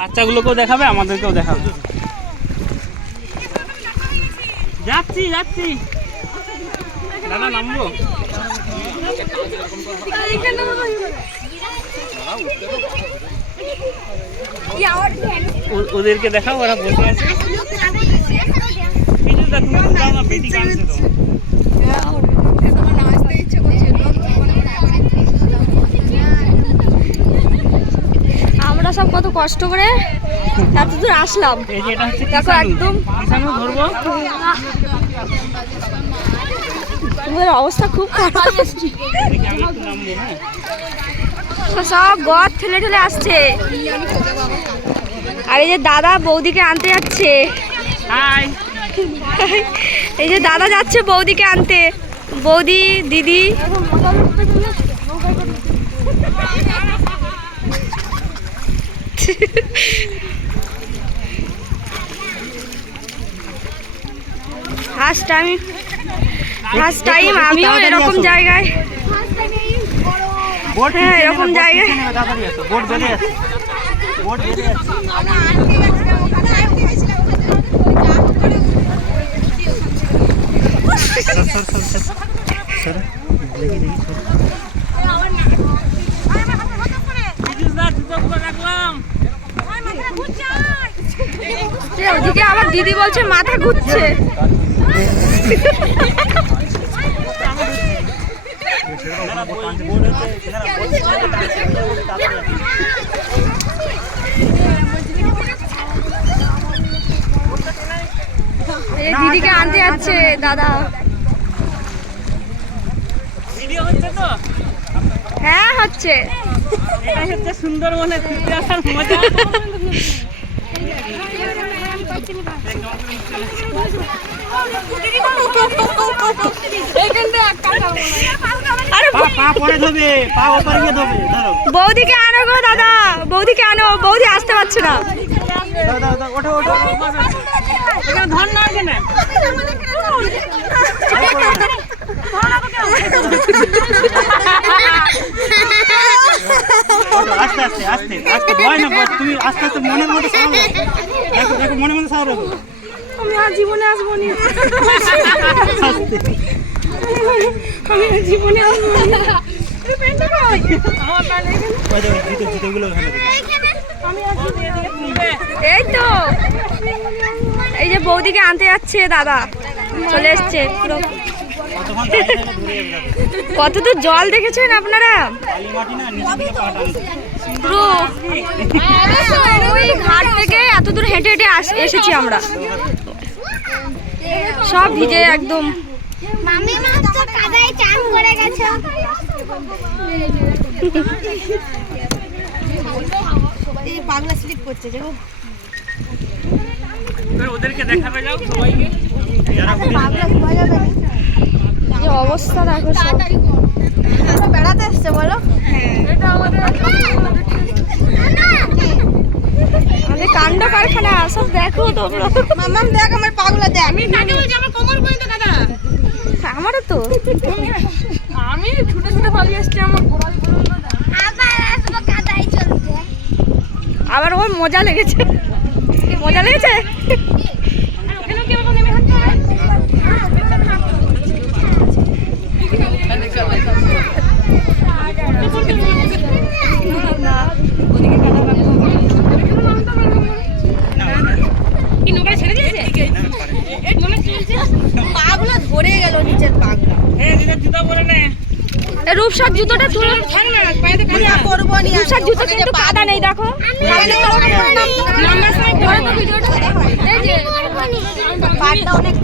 বাচ্চাগুলোকেও দেখাবে, আমাদেরকেও দেখাবে। যাচ্ছি যাচ্ছি দাদা, নামবো। ওদেরকে দেখাও, ওরা বসে আছে। বেটি কাঁদছে তো। আমরা সব কত কষ্ট করে এত দূর আসলাম, দেখো একদম ধরবো। তোমাদের অবস্থা খুব খারাপ, সব গদ ঠেলে ঠেলে আসছে। আর এই যে দাদা বৌদিকে আনতে যাচ্ছে, এই যে দাদা যাচ্ছে বৌদিকে আনতে, বৌদি দিদি। ফার্স্ট টাইম আমিও এরকম জায়গায়, হ্যাঁ এরকম জায়গায়। ওদিকে আবার দিদি বলছে মাথা ঘুরছে। দিদিকে আনতে যাচ্ছে দাদা। হ্যাঁ হচ্ছে, সুন্দরবনে ঘুরতে আসার মজা। বৌদিকে আনো গো দাদা, বৌদিকে আনো, বৌদি আসতে পারছে না। আস্তে আস্তে আস্তে আস্তে, ভয় না, তুমি আস্তে আস্তে মনের মধ্যে সামনে দেখো, দেখো মনের মধ্যে সামনে রাখো। আমি আর জীবনে আসবো না, আমি আর জীবনে আসবো না। এই তো এই যে বৌদিকে আনতে যাচ্ছে দাদা, চলে এসছে। কত দূর জল দেখেছেন আপনারা, পুরো ওই ঘাট থেকে এত দূর হেঁটে হেঁটে এসেছি আমরা, সব ভিজে একদম। মামি মা তো কাদায় চান করে গেছে। এই পাগলা স্লিপ করছে যে, ওদেরকে দেখাবে যাও সবাইকে। পাগলা ধোয়া যাবে না। যে অবস্থা দেখো, সব বেড়াতে এসছে বলো। এটা আমাদের কাণ্ড কারখানা, সব দেখো তোমরা। মামাম দেখ আমার পাগলা দেখ। আমি কাকে বলছি, আমার কোমর পর্যন্ত কাদা। আমারও তো, আমি ছুটে ছুটে পালিয়ে আসছি, আমার গোড়ালি পর্যন্ত। আবার আসবো কাদায় চলছে। আবার ওর মজা লেগেছে, মজা লেগেছে। ওখানেও কি আমাকে নেমে হাঁটতে হয়? না, ওদিকে কাদা পাবে। কি নৌকা ছেড়ে দিয়েছে? পাগুলো ধরে গেল নিচের পাগুলো। রূপসার জুতোটা তুলে করবো নি, রূপসার জুতো কিন্তু কাদা নেই, দেখো। পাটা অনেক